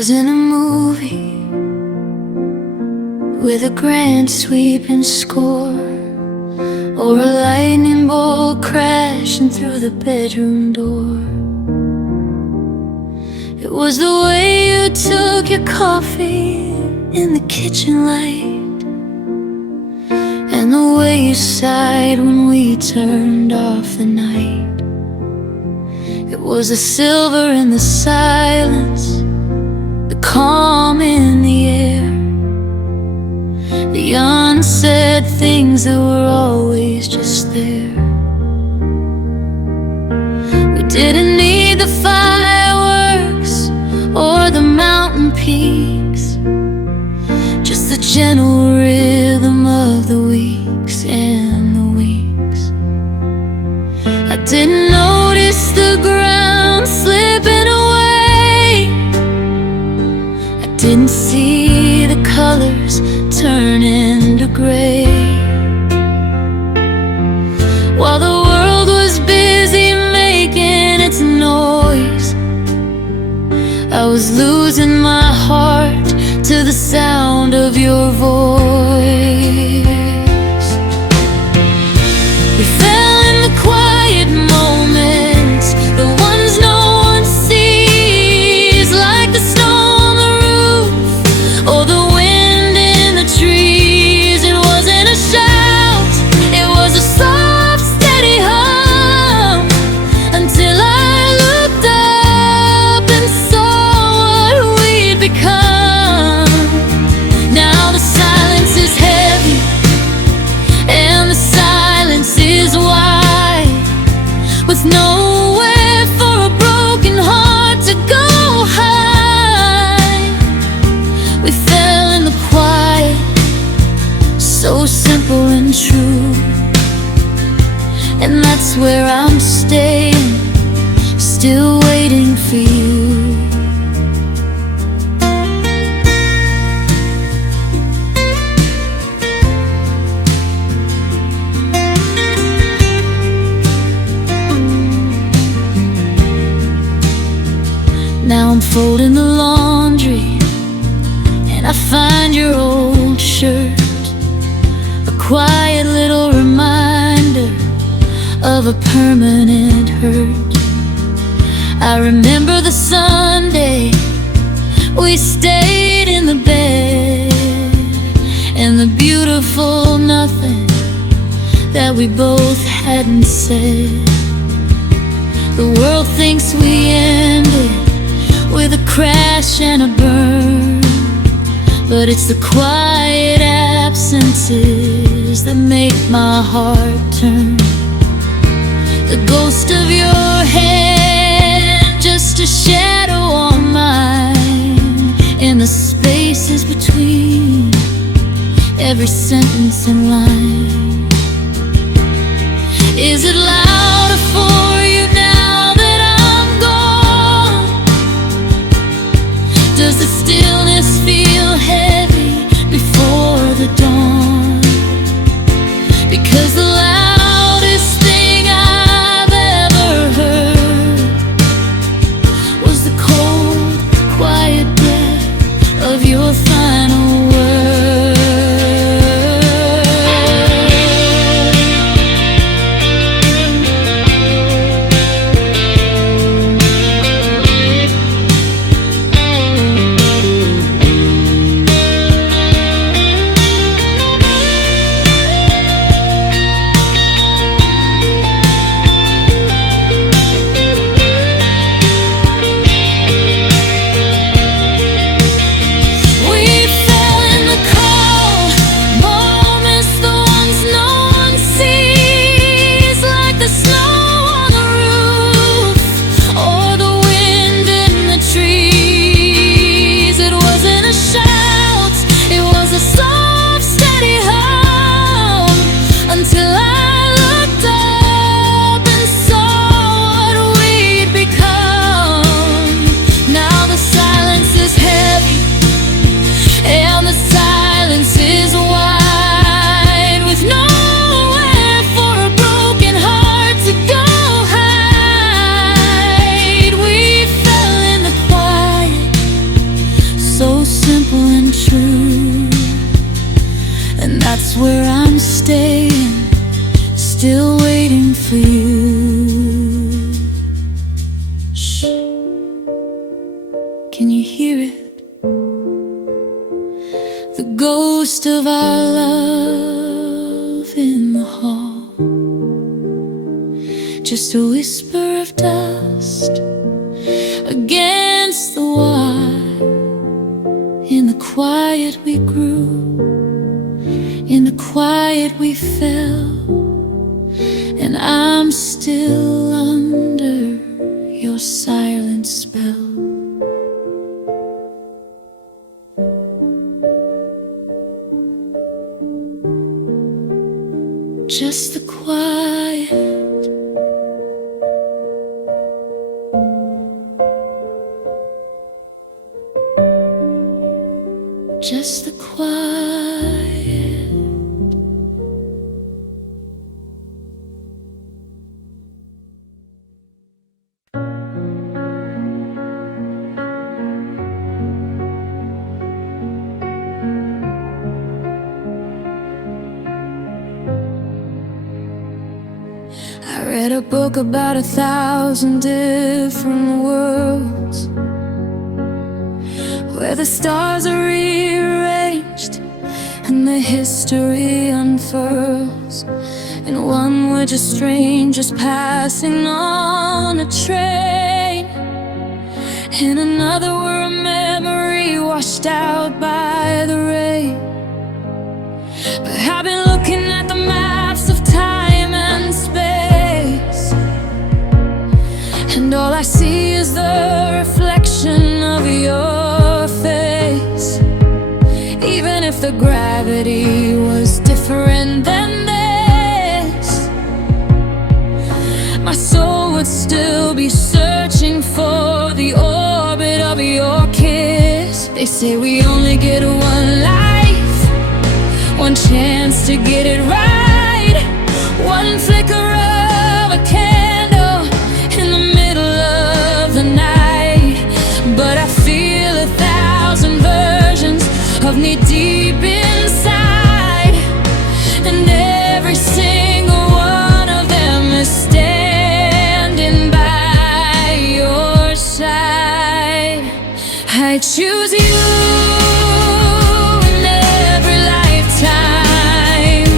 wasn't a movie with a grand sweeping score, or a lightning bolt crashing through the bedroom door. It was the way you took your coffee in the kitchen light, and the way you sighed when we turned off the night. It was the silver in the silence, the calm in the air, the unsaid things that were always just there. We didn't need the fireworks or the mountain peaks, just the gentle rhythm of the weeks and the weeks. I didn't notice the ground slipping away, I didn't see the colors turn into gray. While the world was busy making its noise, I was losing my heart to the sound of your voice. We fell in the quiet moments, the ones no one sees, like the snow on the roof or the wind in the trees. It wasn't a shout, it was a soft, steady hum, until I looked up and saw what we'd become. Now the silence is heavy and the silence is wide, with nowhere for a broken heart to go hide. We fell in the quiet, so simple and true, and that's where I'm staying, still waiting for you. Now I'm folding the laundry and I find your old shirt, a quiet little reminder of a permanent hurt. I remember the Sunday we stayed in the bed, and the beautiful nothing that we both hadn't said. The world thinks we ended with a crash and a burn, but it's the quiet absences that make my heart turn. The ghost of your hand, just a shadow on mine, in the spaces between every sentence and line. Is it louder for you now that I'm gone? Does the stillness feel heavy before the dawn? Because the loudest thing I've ever heard was the cold, quiet breath of your final word. staying, still waiting for you. Shh. Can you hear it? The ghost of our love in the hall. Just a whisper of dust against the wall. In the quiet we grew, in the quiet we fell, and I'm still under your silent spell. Just the quiet, just the quiet. I read a book about 1,000 different worlds, where the stars are rearranged and the history unfurls. In one we're just strangers passing on a train, in another we're a memory washed out by the rain. But I've been looking at the maps of time and space, and all I see is the reflection of your face. Even if the gravity was different than this, my soul would still be searching for the orbit of your kiss. They say we only get one life, one chance to get it right, one flicker of a candle in the middle of the night. But I feel 1,000 versions of me deep inside, and every single one of them is standing by your side. I choose you in every lifetime,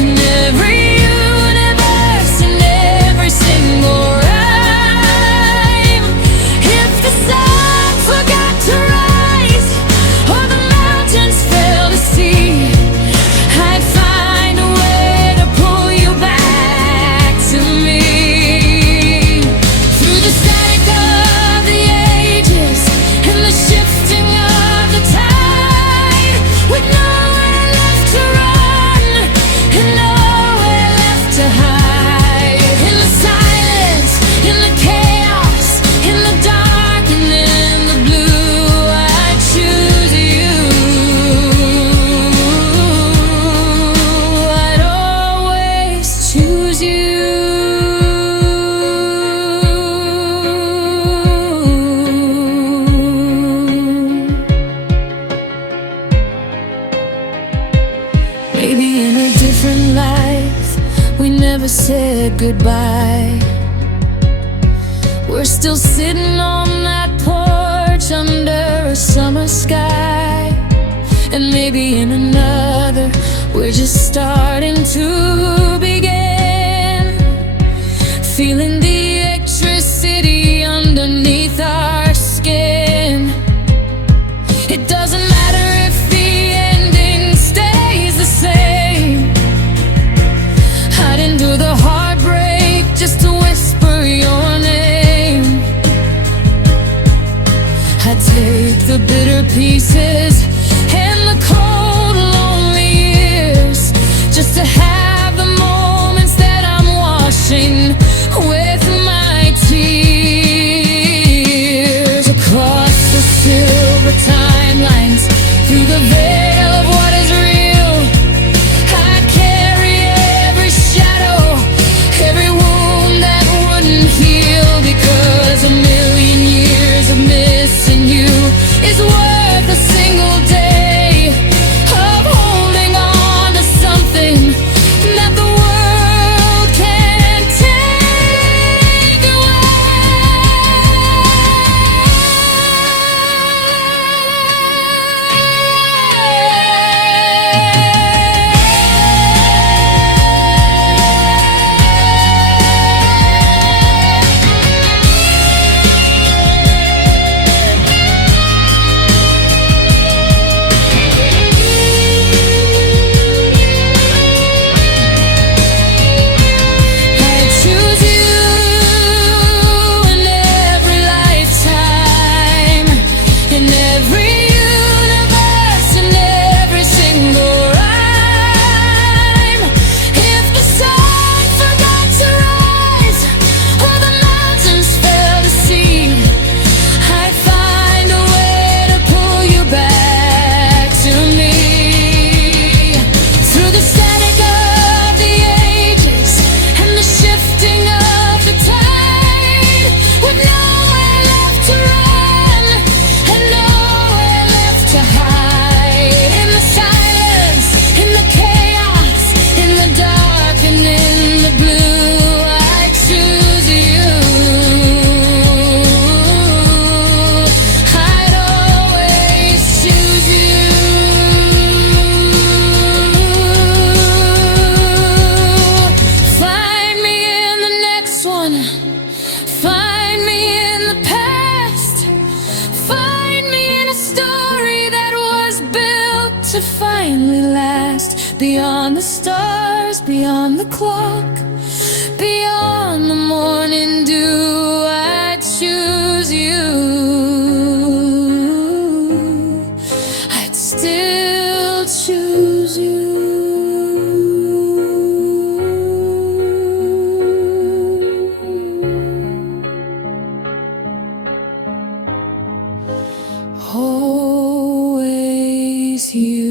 in every universe, in every single rhyme. If the sun forgot to rise or the mountains fell to sea, I'd find a way to pull you back to me. Through the static of the ages and the shifting of the tide, with nowhere left to run and nowhere left to hide. In the silence, in the chaos, in the dark and in the blue, I choose you. I'd always choose you. Maybe in a different life we never said goodbye. We're still sitting on that porch under a summer sky. And maybe in another we're just starting to begin, feeling the electricity underneath our skin. It doesn't matter if the ending stays the same. I didn't do the heartbreak just to whisper your name. I take the bitter pieces and the cold lonely years just to have the moment to finally last. Beyond the stars, beyond the clock, beyond the morning dew, I'd choose you. I'd still choose you. Always you.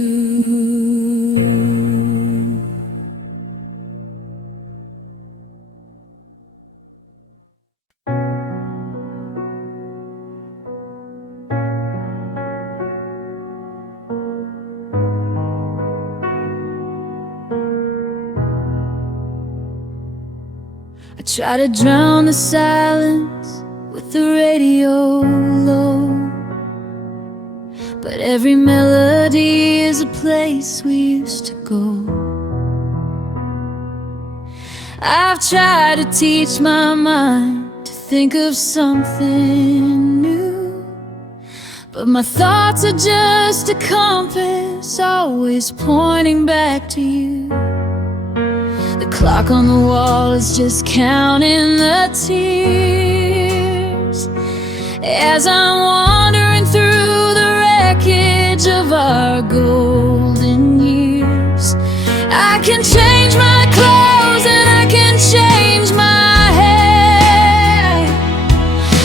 I try to drown the silence with the radio low, but every melody is a place we used to go. I've tried to teach my mind to think of something new, but my thoughts are just a compass, always pointing back to you. The clock on the wall is just counting the tears as I'm wandering through the wreckage of our golden years. I can change my clothes and I can change my hair.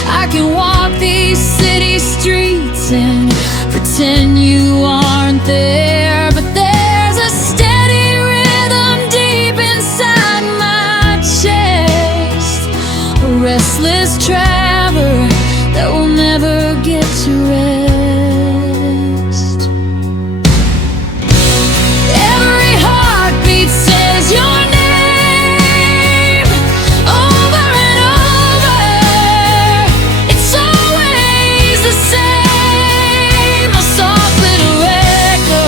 I can walk these city streets and pretend you aren't there, but there's a steady rhythm deep inside my chest, a restless traveler that will never get to rest. Every heartbeat says your name over and over. It's always the same, a soft little echo,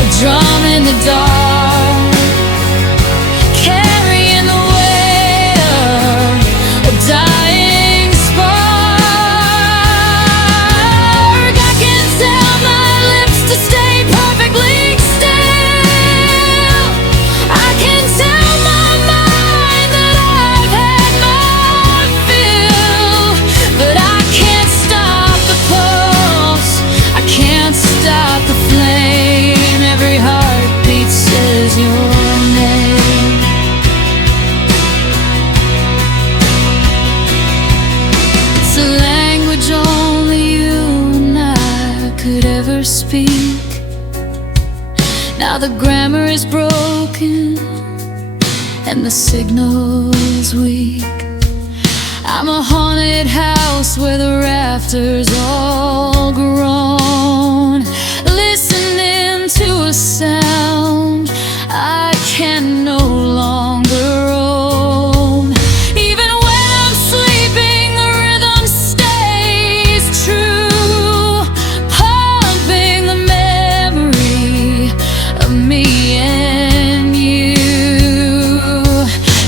a drum in the dark, carrying the weight of a dying spark. I can tell my lips to stay perfectly still. I can tell my mind that I've had my fill, but I can't stop the pulse, I can't stop the flame. Every heartbeat says your name. It's a language only you and I could ever speak. Now the grammar is broken and the signal is weak. I'm a haunted house where the rafters all groan, listening to a sound I can no longer own. Even when I'm sleeping, the rhythm stays true, pumping the memory of me and you.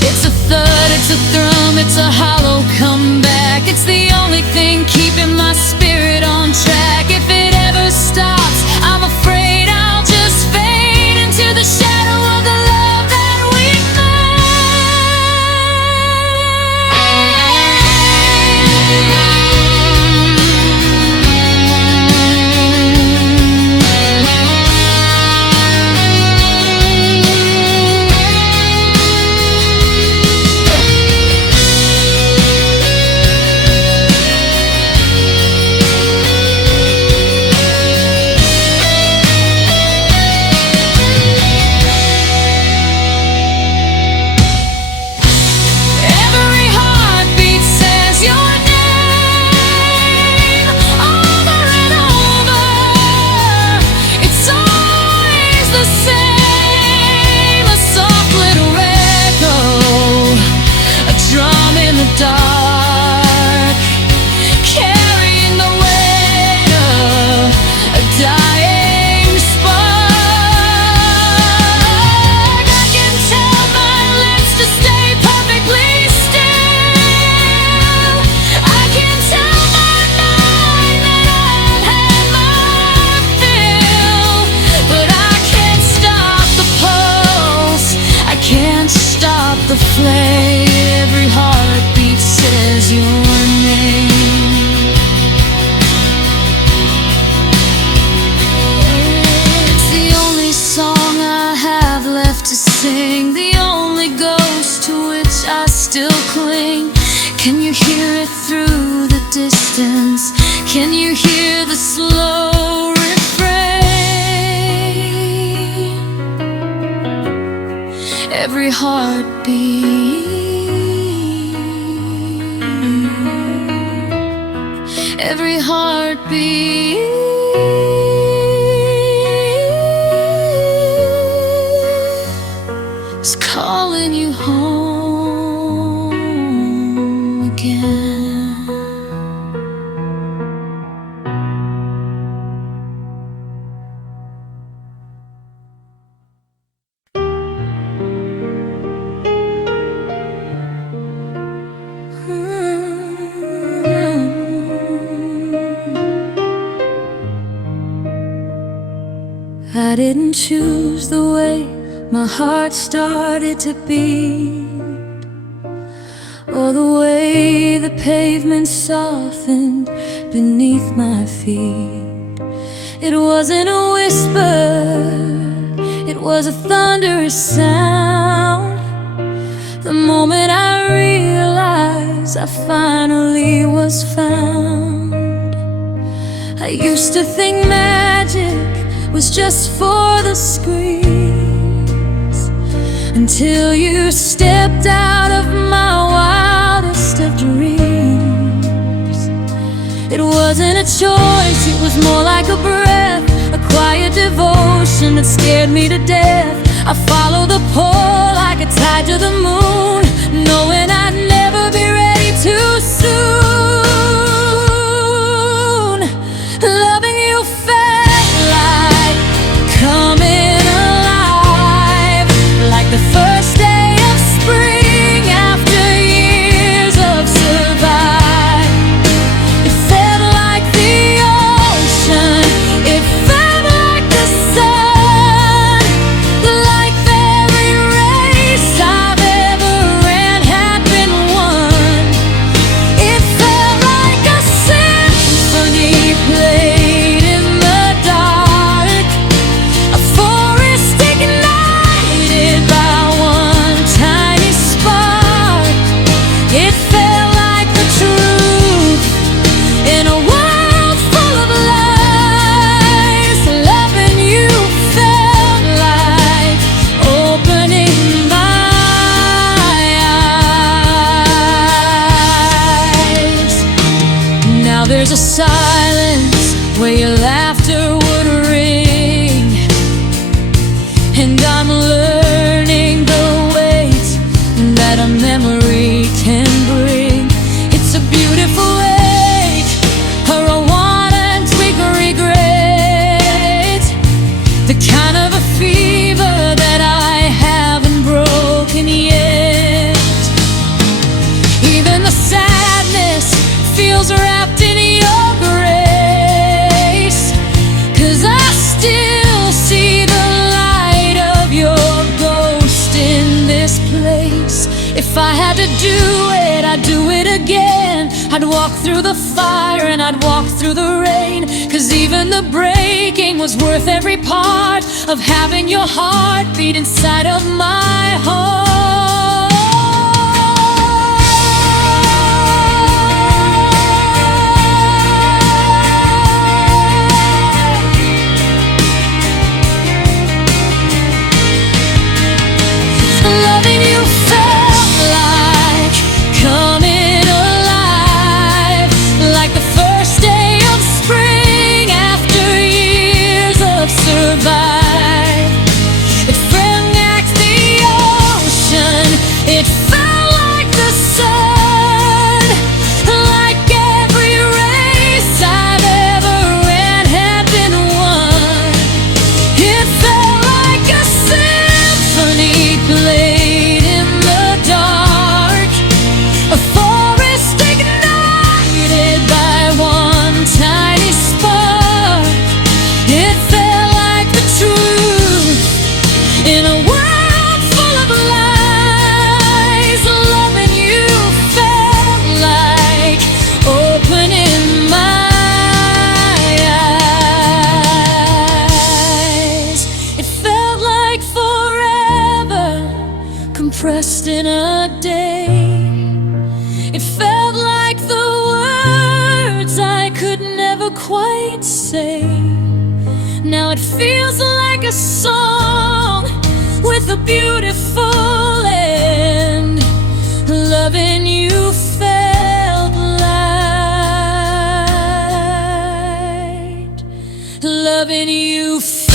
It's a thud, it's a thrum, it's a hollow comeback. It's the only thing keeping my spirit on track. If it ever stops, I'm afraid I'll just fade into the shadow of the love that we Every heartbeat says your name over and over. It's always the same, a soft little echo, a drum in the dark, carrying the weight of a dying spark. I can tell my lips to stay perfectly still. I can tell my mind that I've had my fill, play, every heartbeat says your name. It's the only song I have left to sing, the only ghost to which I still cling. Can you hear it through the distance? Can you hear the slow refrain? Every heartbeat, every heartbeat is calling you home again. I didn't choose the way my heart started to beat, or the way the pavement softened beneath my feet. It wasn't a whisper, it was a thunderous sound. The moment I realized I finally was found. I used to think magic was just for the screens, until you stepped out of my wildest of dreams. It wasn't a choice, it was more like a breath, a quiet devotion that scared me to death. I followed the pull like a tide to the moon, knowing I'd never be ready too soon. Loving you felt like coming alive, like the first day of spring after years of survive. It felt like the ocean, it felt like the sun, like every race I've ever ran had been won. It felt like a symphony played in the dark, a forest ignited by one tiny spark. It felt like the truth in a world full of lies. Loving you felt like opening my eyes. Now there's a silence where your laughter would ring, and I'm learning the weight that a memory can bring. It's a beautiful ache, or a wanna tweak or regret, the kind of a fever that I haven't broken yet. Even the sadness feels wrapped in your grace, 'cause I still see the light of your ghost in this place. If I had to do it, I'd do it again. I'd walk through the fire and I'd walk through the rain, 'cause even the breaking was worth every part of having your heart beat inside of my heart. Loving you felt like coming alive, like the first day of spring after years of survive. It felt like the ocean, just in a day. It felt like the words I could never quite say. Now it feels like a song with a beautiful end. Loving you felt light. Loving you felt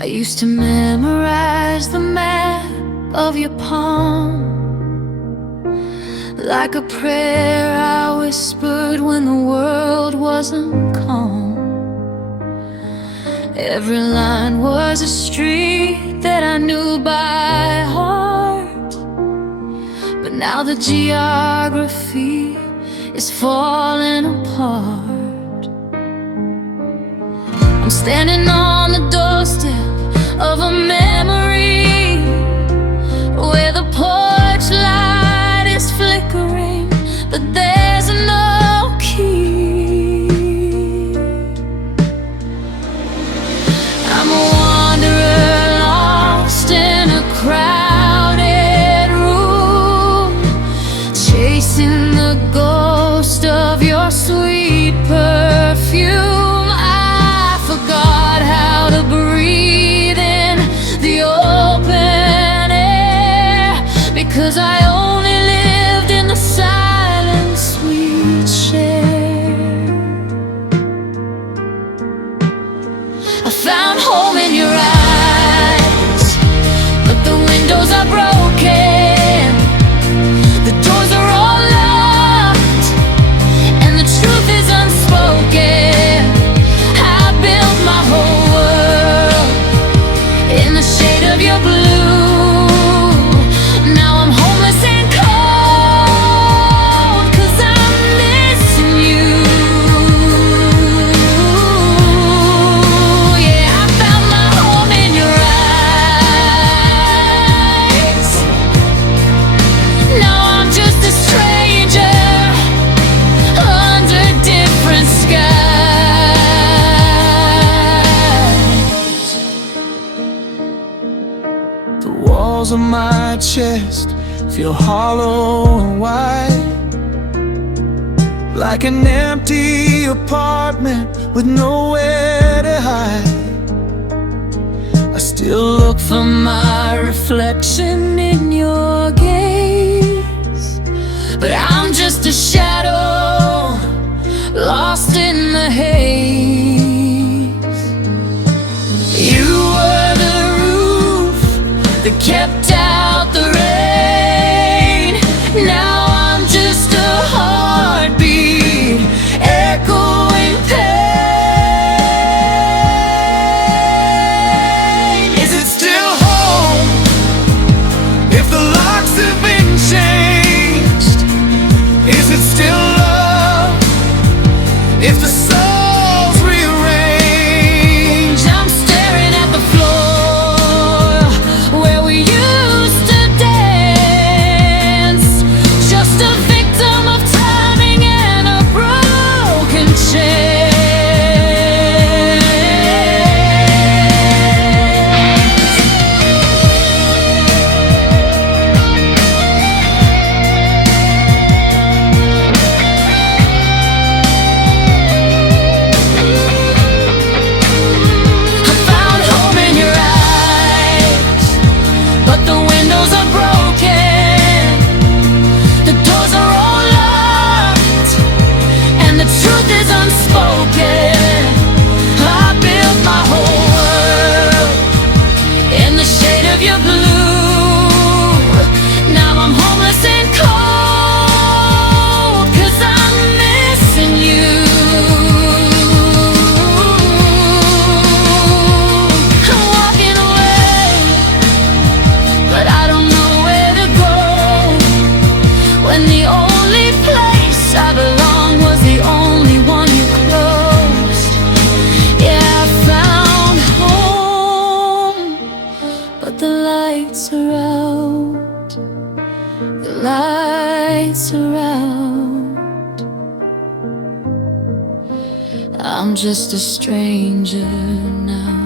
I used to memorize the map of your palm, like a prayer I whispered when the world wasn't calm. Every line was a street that I knew by heart, but now the geography is falling apart. I'm standing on the doorstep of a memory where the porch light is flickering, but there's no key. I'm a wanderer lost in a crowded room, chasing the ghost of your sweet perfume. I forgot how to breathe in the open air, because I only lived in the silence we'd share. I found home in your eyes, but the windows are broken, the doors are all locked, and the truth is unspoken. I built my whole world in the shade of your blue. Now I'm homeless and cold, 'cause I'm missing you. Yeah, I found my home in your eyes. Now I'm just a stranger under different skies. The walls of my chest feel hollow and wide, like an empty apartment with nowhere to hide. I still look for my reflection in your gaze, but I'm just a shadow lost in the haze. You were the roof that kept out the rain. Now I'm just a heartbeat echoing pain. Is it still home if the locks have been changed? Is it still love if the soul's rearranged? I'm staring at the floor where we used lights are out, the lights are out. I'm just a stranger now.